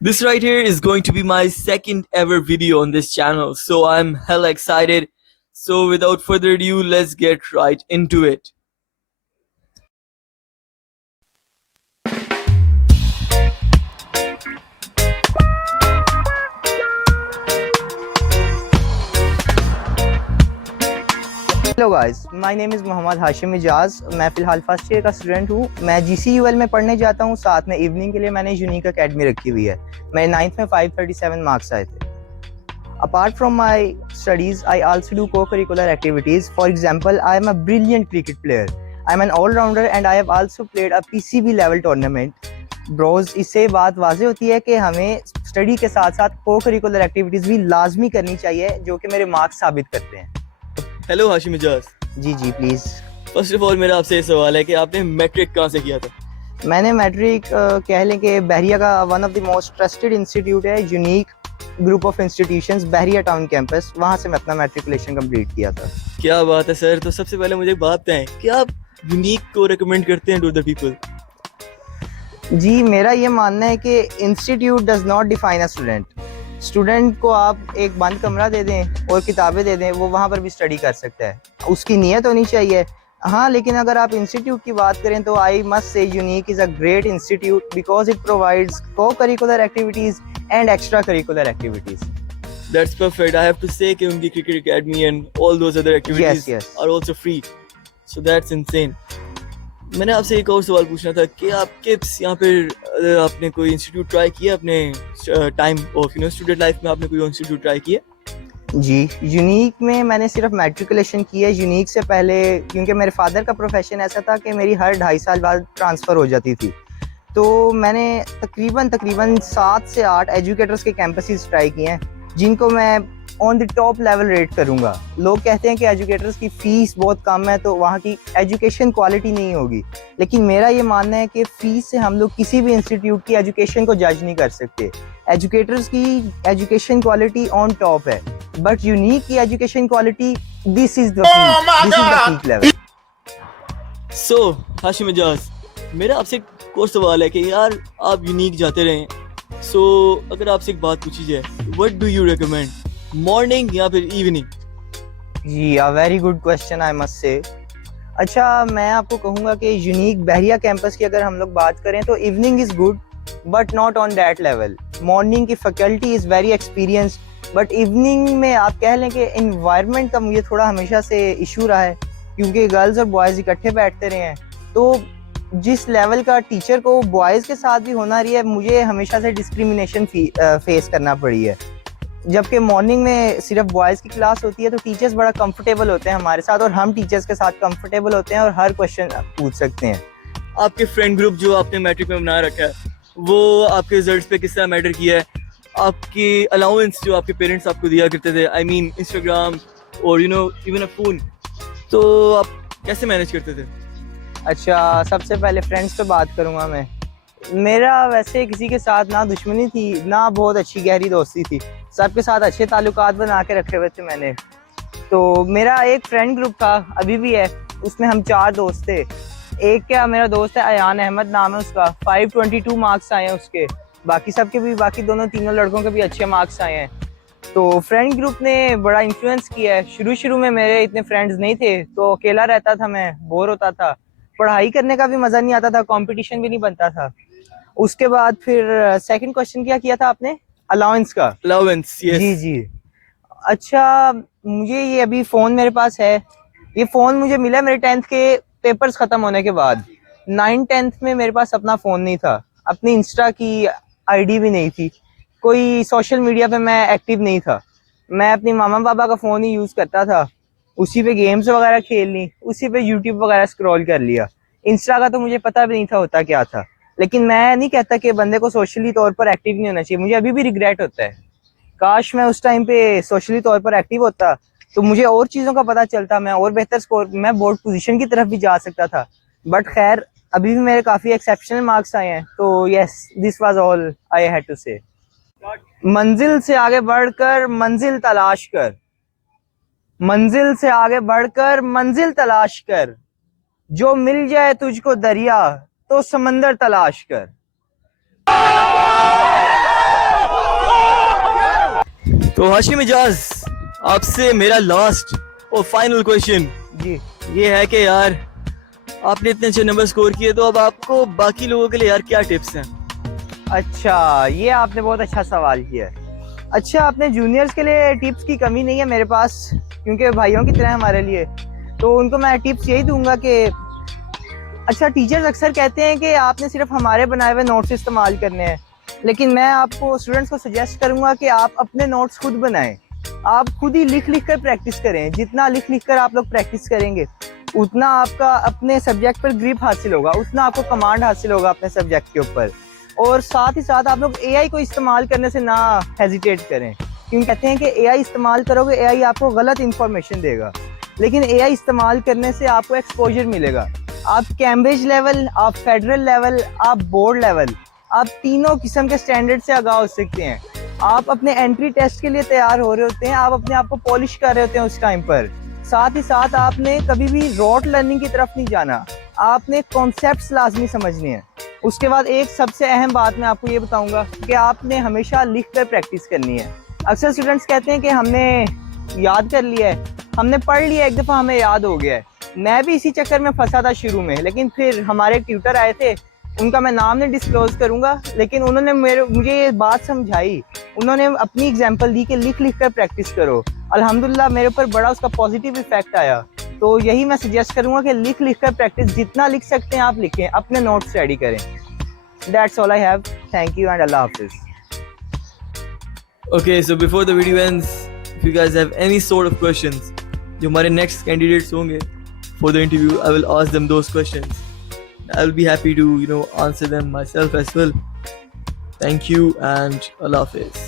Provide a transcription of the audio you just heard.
This right here is going to be my second ever video on this channel, so I'm hella excited. So without further ado, let's get right into it. Hello guys, my name is Mohammad Hashim Ijaz. मैं फ़िलहाल first year का student हूँ। मैं GCUL में पढ़ने जाता हूँ। साथ में इवनिंग के लिए मैंने यूनिक अकेडमी रखी हुई है। मेरे 9th में 537 मार्क्स आए थे। Apart from my studies, I also do co-curricular activities. For example, I am a brilliant cricket player. I am an all-rounder and I have also played a PCB level tournament. Bros, इससे बात वाज़ेह होती है कि हमें study के साथ-साथ co-curricular activities भी लाज़मी करनी चाहिए, जो कि मेरे मार्क्स साबित करते हैं। हेलो हाशिम इजाज। जी प्लीज़। फर्स्ट ऑफ ऑल मेरा आपसे ये सवाल है कि आपने मैट्रिक कहाँ से किया था? मैंने मैट्रिक कह लें कि बहरिया का one of the most trusted institute है, unique group of institutions, Bahria town campus. वहाँ से मैं अपना मैट्रिकुलेशन कंप्लीट किया था। क्या बात है सर। तो सबसे पहले मुझे बात बताएं कि आप यूनिक को रिकमेंड करते हैं टू द पीपल? जी, मेरा ये मानना है कि institute does not define a student. Student को आप एक बंद कमरा दे दें और किताबें दे दें, वो वहाँ पर भी स्टडी कर सकता है। उसकी नीयत होनी चाहिए। हाँ, लेकिन अगर आप इंस्टीट्यूट की बात करें तो आई मस्ट से unique is a great institute because it provides co-curricular activities and extra curricular activities. That's perfect. I have to say कि उनकी cricket academy and all those other activities Yes. are also free. So that's insane. मैंने आपसे एक और सवाल पूछना था कि आपके यहाँ पर आपने कोई इंस्टीट्यूट ट्राई किया अपने टाइम ऑफ स्टूडेंट लाइफ में? आपने कोई इंस्टीट्यूट ट्राई किया? जी, यूनिक में मैंने सिर्फ मैट्रिकुलेशन की है। यूनिक से पहले, क्योंकि मेरे फादर का प्रोफेशन ऐसा था कि मेरी हर 2.5 साल बाद ट्रांसफ़र हो जाती थी, तो मैंने तकरीबन 7 से 8 एजुकेटर्स के कैंपसेस ट्राई किए हैं, जिनको मैं on the top level rate करूँगा। लोग कहते हैं कि एजुकेटर्स की फ़ीस बहुत कम है, तो वहाँ की एजुकेशन क्वालिटी नहीं होगी, लेकिन मेरा ये मानना है कि फ़ीस से हम लोग किसी भी इंस्टीट्यूट की एजुकेशन को जज नहीं कर सकते। एजुकेटर्स की एजुकेशन क्वालिटी ऑन टॉप है, बट यूनिक की education quality, this is the peak level. So Hashim Ijaz, मेरा आपसे एक और सवाल है कि यार आप यूनिक जाते रहे, सो अगर आपसे एक बात पूछी जाए, what do you recommend, morning या फिर इवनिंग? जी, a very good question I must say. अच्छा, मैं आपको कहूँगा कि यूनिक बहरिया कैंपस की अगर हम लोग बात करें तो evening is good but not on that level. Morning की faculty is very experienced, but evening में आप कह लें कि इन्वायरमेंट का मुझे थोड़ा हमेशा से इशू रहा है, क्योंकि गर्ल्स और बॉयज़ इकट्ठे बैठते रहे हैं, तो जिस लेवल का टीचर को बॉयज़ के साथ भी होना रही है, मुझे हमेशा से डिस्क्रिमिनेशन फेस करना पड़ी है। जबकि मॉर्निंग में सिर्फ बॉयज़ की क्लास होती है, तो टीचर्स बड़ा कंफर्टेबल होते हैं हमारे साथ, और हम टीचर्स के साथ कंफर्टेबल होते हैं और हर क्वेश्चन पूछ सकते हैं। आपके फ्रेंड ग्रुप जो आपने मैट्रिक में बना रखा है, वो आपके रिजल्ट्स पे किस तरह मैटर किया है? आपकी अलाउंस जो आपके पेरेंट्स आपको दिया करते थे, आई मीन इंस्टाग्राम और इवन अ फोन, तो आप कैसे मैनेज करते थे? अच्छा, सबसे पहले फ्रेंड्स पे बात करूँगा मैं। मेरा वैसे किसी के साथ ना दुश्मनी थी, ना बहुत अच्छी गहरी दोस्ती थी। सबके साथ अच्छे ताल्लुकात बना के रखे हुए थे मैंने। तो मेरा एक फ्रेंड ग्रुप था, अभी भी है, उसमें हम 4 दोस्त थे। एक क्या, मेरा दोस्त है अयान अहमद नाम है उसका, 522 मार्क्स आए हैं उसके। बाकी सबके भी, बाकी तीनों लड़कों के भी अच्छे मार्क्स आए हैं। तो फ्रेंड ग्रुप ने बड़ा इन्फ्लुएंस किया है। शुरू में मेरे इतने फ्रेंड्स नहीं थे, तो अकेला रहता था मैं, बोर होता था, पढ़ाई करने का भी मज़ा नहीं आता था, कंपटीशन भी नहीं बनता था। उसके बाद फिर सेकंड क्वेश्चन क्या किया था आपने? अलाउंस का। Allowance, yes. जी। अच्छा, मुझे ये अभी फ़ोन मेरे पास है। ये फ़ोन मुझे मिला मेरे 10th के पेपर्स ख़त्म होने के बाद। 9-10th में मेरे पास अपना फ़ोन नहीं था, अपनी इंस्टा की आईडी भी नहीं थी, कोई सोशल मीडिया पे मैं एक्टिव नहीं था। मैं अपनी मामा पापा का फ़ोन ही यूज़ करता था, उसी पे गेम्स वगैरह खेल ली, उसी पे यूट्यूब वगैरह स्क्रॉल कर लिया। इंस्टा का तो मुझे पता भी नहीं था होता क्या था। लेकिन मैं नहीं कहता कि बंदे को सोशली तौर पर एक्टिव नहीं होना चाहिए, मुझे अभी भी रिग्रेट होता है। काश मैं उस टाइम पे सोशली तौर पर एक्टिव होता, तो मुझे और चीज़ों का पता चलता, मैं और बेहतर स्कोर, मैं बोर्ड पोजीशन की तरफ भी जा सकता था। बट खैर, अभी भी मेरे काफ़ी एक्सेप्शनल मार्क्स आए हैं, तो yes, this was all I had to say. मंजिल से आगे बढ़कर मंजिल तलाश कर, मंजिल से आगे बढ़कर मंजिल तलाश कर, जो मिल जाए तुझको दरिया तो समंदर तलाश कर। तो हाशिम इजाज, आपसे मेरा लास्ट और फाइनल क्वेश्चन जी। ये है कि यार आपने इतने अच्छे नंबर स्कोर किए, तो अब आपको बाकी लोगों के लिए यार क्या टिप्स हैं? अच्छा, ये आपने बहुत अच्छा सवाल किया है। अच्छा, अपने जूनियर्स के लिए टिप्स की कमी नहीं है मेरे पास, क्योंकि भाइयों की तरह हमारे लिए। तो उनको मैं टिप्स यही दूंगा कि अच्छा, टीचर्स अक्सर कहते हैं कि आपने सिर्फ हमारे बनाए हुए नोट्स इस्तेमाल करने हैं, लेकिन मैं आपको स्टूडेंट्स को सजेस्ट करूंगा कि आप अपने नोट्स खुद बनाएं। आप खुद ही लिख लिख कर प्रैक्टिस करें। जितना लिख लिख कर आप लोग प्रैक्टिस करेंगे, उतना आपका अपने सब्जेक्ट पर ग्रिप हासिल होगा, उतना आपको कमांड हासिल होगा अपने सब्जेक्ट के ऊपर। और साथ ही साथ आप लोग एआई को इस्तेमाल करने से ना हेजिटेट करें, क्योंकि कहते हैं कि एआई इस्तेमाल करोगे, एआई आपको गलत इंफॉर्मेशन देगा, लेकिन एआई इस्तेमाल करने से आपको एक्सपोजर मिलेगा। आप कैम्ब्रिज लेवल, आप फेडरल लेवल, आप बोर्ड लेवल, आप तीनों किस्म के स्टैंडर्ड से आगाह हो सकते हैं। आप अपने एंट्री टेस्ट के लिए तैयार हो रहे होते हैं, आप अपने आप को पॉलिश कर रहे होते हैं उस टाइम पर। साथ ही साथ आपने कभी भी रोट लर्निंग की तरफ नहीं जाना, आपने कॉन्सेप्ट्स लाजमी समझने हैं। उसके बाद एक सबसे अहम बात मैं आपको ये बताऊंगा कि आपने हमेशा लिख कर प्रैक्टिस करनी है। अक्सर स्टूडेंट्स कहते हैं कि हमने याद कर लिया है, हमने पढ़ लिया, एक दफ़ा हमें याद हो गया है। मैं भी इसी चक्कर में फंसा था शुरू में, लेकिन फिर हमारे ट्यूटर आए थे, उनका मैं नाम नहीं डिस्क्लोज करूंगा, लेकिन उन्होंने मुझे ये बात समझाई। उन्होंने अपनी एग्जांपल दी कि लिख लिख कर प्रैक्टिस करो। अल्हम्दुलिल्लाह मेरे ऊपर बड़ा उसका पॉजिटिव इफेक्ट आया। तो यही मैं सजेस्ट करूंगा कि लिख लिख कर प्रैक्टिस, जितना लिख सकते हैं आप लिखें, अपने नोट्स रेडी करें। That's all I have. Thank you and Allah Hafiz. Okay, so before the video ends, if you guys have any sort of questions, जो हमारे next candidates होंगे for the interview, I will ask them those questions. I'll be happy to answer them myself as well. Thank you and Allah Hafiz.